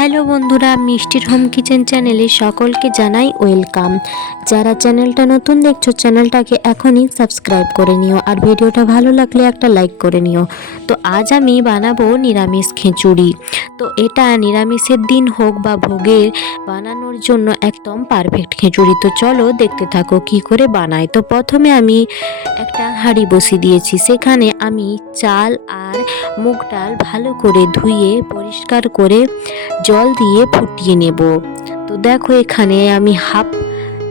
Hello বন্ধুরা, মিষ্টির home kitchen চ্যানেলে সকলকে জানাই ওয়েলকাম। যারা চ্যানেলটা নতুন দেখছো চ্যানেলটাকে এখনই সাবস্ক্রাইব করে নিও, আর ভিডিওটা ভালো লাগলে একটা লাইক করে নিও। তো আজ আমি বানাবো নিরামিষ খিচুড়ি। তো এটা নিরামিষের দিন হোক বা ভোগের বানানোর জন্য একদম পারফেক্ট খিচুড়ি। তো চলো দেখতে থাকো কি করে বানাই। তো প্রথমে আমি একটা হাঁড়ি বসিয়ে দিয়েছি, সেখানে আমি চাল আর মুগ ডাল ভালো করে ধুয়ে পরিষ্কার করে জল দিয়ে ফুটিয়ে নেব। তো দেখো এখানে আমি হাফ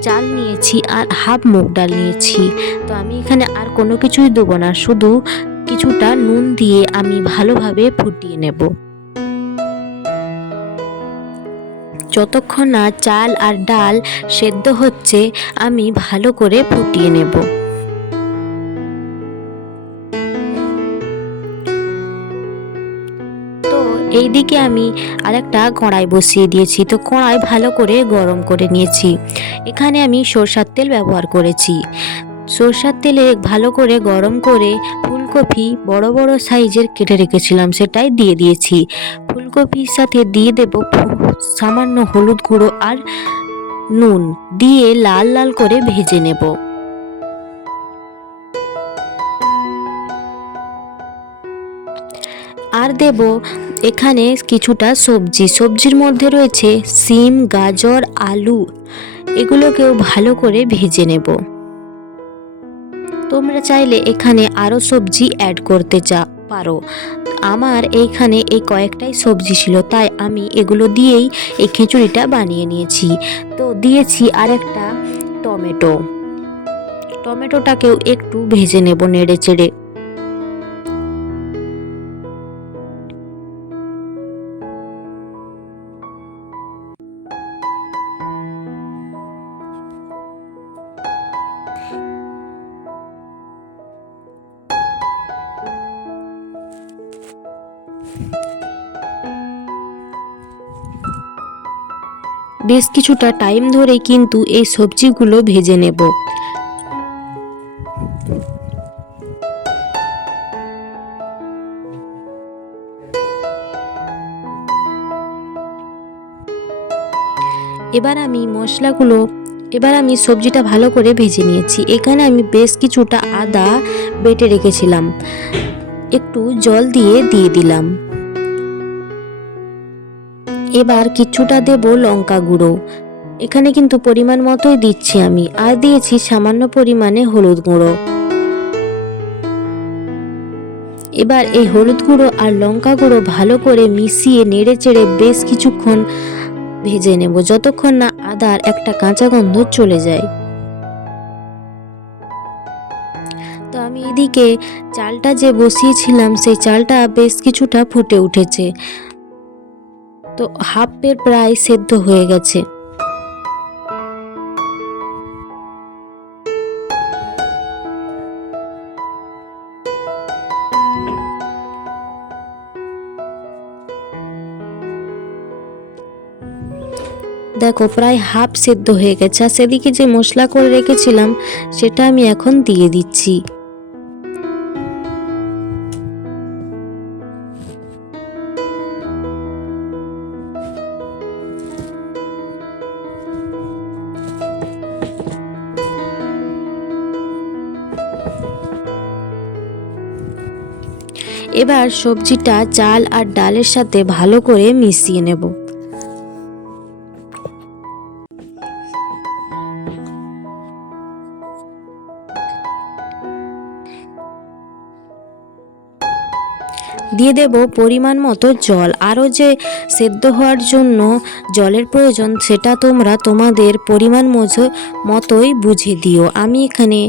চাল নিয়েছি আর হাফ মুগ ডাল নিয়েছি। তো আমি এখানে আর কোনো কিছুই দেবো না, শুধু কিছুটা নুন দিয়ে আমি ভালোভাবে ফুটিয়ে নেব। যতক্ষণ না চাল আর ডাল সেদ্ধ হচ্ছে আমি ভালো করে ফুটিয়ে নেব। এইদিকে আমি আরেকটা কড়াই বসিয়ে দিয়েছি। তো কড়াই ভালো করে গরম করে নিয়েছি। এখানে আমি সরষের তেল ব্যবহার করেছি। সরষের তেলে ভালো করে গরম করে ফুলকপি বড় বড় সাইজের কেটে রেখেছিলাম সেটাই দিয়ে দিয়েছি। ফুলকপির সাথে দিয়ে দেব সামান্য হলুদ গুঁড়ো আর নুন দিয়ে লাল লাল করে ভেজে নেব। আর দেব এখানে কিছুটা সবজির মধ্যে রয়েছে সিম, গাজর, আলু। এগুলোকেও ভালো করে ভেজে নেব। তোমরা চাইলে এখানে আরও সবজি অ্যাড করতে পারো। আমার এইখানে এই কয়েকটাই সবজি ছিল, তাই আমি এগুলো দিয়েই এই খিচুড়িটা বানিয়ে নিয়েছি। তো দিয়েছি আরেকটা টমেটোটাকেও একটু ভেজে নেব নেড়ে চেড়ে। বেশ কিছুটা টাইম ধরে কিন্তু এই সবজিগুলো ভেজে নেব। এবার আমি সবজিটা ভালো করে ভেজে নিয়েছি। এখানে আমি বেশ কিছুটা আদা বেটে রেখেছিলাম, একটু জল দিয়ে দিলাম। এবার কিছুটা দেব লঙ্কা গুঁড়ো, এখানে কিন্তু পরিমাণ মতোই দিচ্ছি আমি, আর দিয়েছি সামান্য পরিমাণে হলুদ গুঁড়ো। এবার এই হলুদ গুঁড়ো আর লঙ্কা গুঁড়ো ভালো করে মিশিয়ে নেড়ে চেড়ে বেশ কিছুক্ষণ ভেজে নেব, যতক্ষণ না আদার একটা কাঁচা গন্ধ চলে যায়। তো আমি এদিকে চালটা যে বসিয়েছিলাম সেই চালটা বেশ কিছুটা ফুটে উঠেছে। তো হাফের প্রায় সেদ্ধ হয়ে গেছে। দেখো প্রায় হাফ সেদ্ধ হয়ে গেছে। আর সেদিকে যে মশলা করে রেখেছিলাম সেটা আমি এখন দিয়ে দিচ্ছি। এবার সবজিটা চাল আর ডালের সাথে ভালো করে মিশিয়ে নেব। দিয়ে দেব পরিমাণ মতো জল। আরও যে সেদ্ধ হওয়ার জন্য জলের প্রয়োজন সেটা তোমরা তোমাদের পরিমাণ মতোই বুঝে দিও। আমি এখানে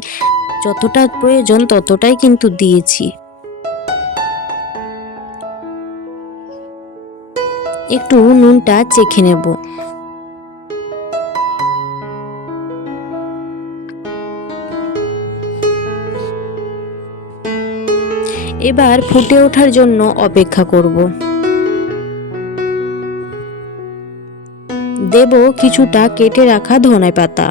যতটা প্রয়োজন ততটাই কিন্তু দিয়েছি। একটু নুনটা চেখে নেব। এবার ফুটে ওঠার জন্য অপেক্ষা করব। দেব কিছুটা কেটে রাখা ধনেপাতা।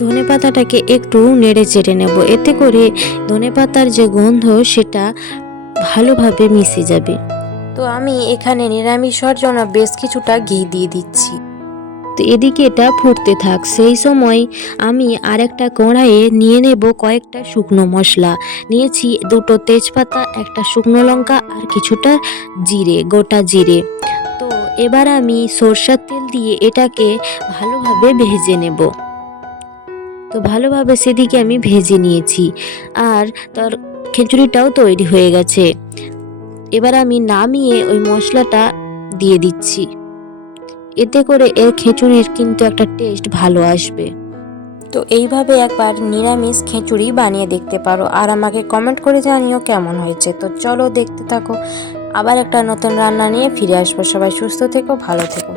ধনেপাতা ধনেপাতাটাকে একটু নেড়ে চেড়ে নেব, এতে করে ধনেপাতার যে গন্ধ সেটা ভালোভাবে মিশে যাবে। তো আমি এখানে নিরামিষ হওয়ার জন্য বেশ কিছুটা ঘি দিয়ে দিচ্ছি। তো এদিকে এটা ফুটতে থাক, সেই সময় আমি আরেকটা কড়াইয়ে নিয়ে নেব কয়েকটা শুকনো মশলা। নিয়েছি 2টো তেজপাতা, একটা শুকনো লঙ্কা আর কিছুটা জিরে, গোটা জিরে। তো এবার আমি সরষের তেল দিয়ে এটাকে ভালোভাবে ভেজে নেব। তো ভালোভাবে সেদিকে আমি ভেজে নিয়েছি, আর তার খিচুড়িটাও তৈরি হয়ে গেছে। এবার আমি নামিয়ে ওই মশলাটা দিয়ে দিচ্ছি, এতে করে এর খিচুড়ির কিন্তু একটা টেস্ট ভালো আসবে। তো এইভাবে একবার নিরামিষ খিচুড়ি বানিয়ে দেখতে পারো, আর আমাকে কমেন্ট করে জানিও কেমন হয়েছে। তো চলো দেখতে থাকো, আবার একটা নতুন রান্না নিয়ে ফিরে আসবো। সবাই সুস্থ থেকো, ভালো থেকো।